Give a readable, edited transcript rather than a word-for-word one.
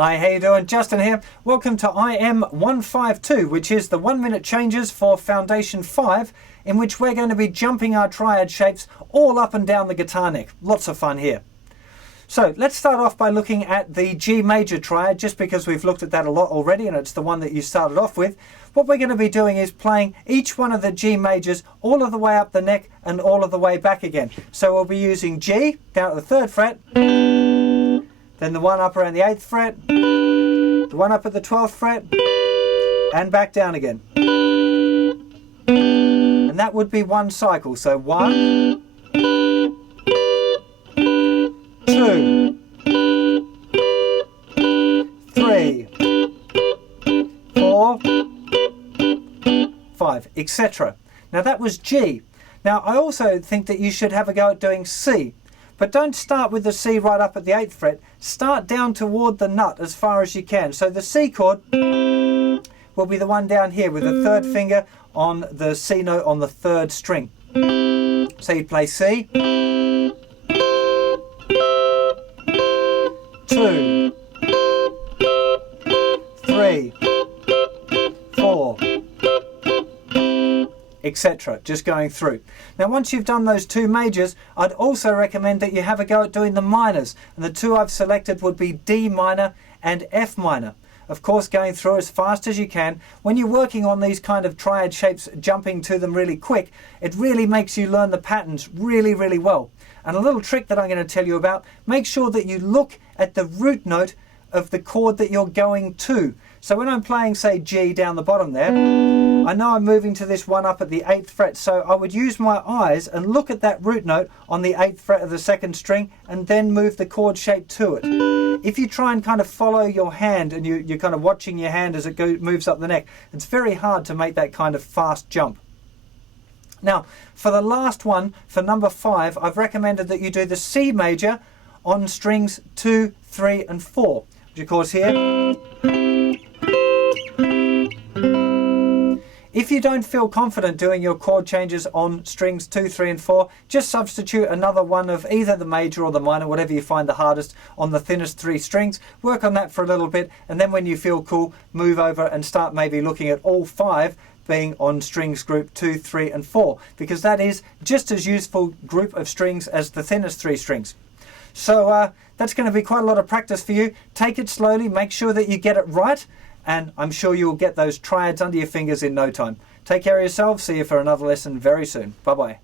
Hi, how you doing? Justin here. Welcome to IM-152, which is the 1 minute changes for Foundation 5, in which we're going to be jumping our triad shapes all up and down the guitar neck. Lots of fun here. So let's start off by looking at the G major triad, just because we've looked at that a lot already and it's the one that you started off with. What we're going to be doing is playing each one of the G majors all of the way up the neck and all of the way back again. So we'll be using G down at the 3rd fret, then the one up around the 8th fret, the one up at the 12th fret, and back down again. And that would be one cycle. So 1, 2, 3, 4, 5, etc. Now that was G. Now I also think that you should have a go at doing C. But don't start with the C right up at the 8th fret. Start down toward the nut as far as you can. So the C chord will be the one down here with the 3rd finger on the C note on the 3rd string. So you play C, 2, 3, 4, etc. Just going through. Now once you've done those 2 majors, I'd also recommend that you have a go at doing the minors, and the 2 I've selected would be D minor and F minor. Of course, going through as fast as you can. When you're working on these kind of triad shapes, jumping to them really quick, it really makes you learn the patterns really well. And a little trick that I'm going to tell you about, make sure that you look at the root note of the chord that you're going to. So when I'm playing, say, G down the bottom there, I know I'm moving to this one up at the 8th fret, so I would use my eyes and look at that root note on the 8th fret of the 2nd string and then move the chord shape to it. If you try and kind of follow your hand and you're kind of watching your hand as it moves up the neck, it's very hard to make that kind of fast jump. Now, for the last one, for number 5, I've recommended that you do the C major on strings 2, 3 and 4, which of course here. If you don't feel confident doing your chord changes on strings 2, 3 and 4, just substitute another one of either the major or the minor, whatever you find the hardest, on the thinnest 3 strings. Work on that for a little bit, and then when you feel cool, move over and start maybe looking at all 5 being on strings group 2, 3 and 4, because that is just as useful group of strings as the thinnest 3 strings. So that's going to be quite a lot of practice for you. Take it slowly, make sure that you get it right, and I'm sure you'll get those triads under your fingers in no time. Take care of yourselves. See you for another lesson very soon. Bye-bye.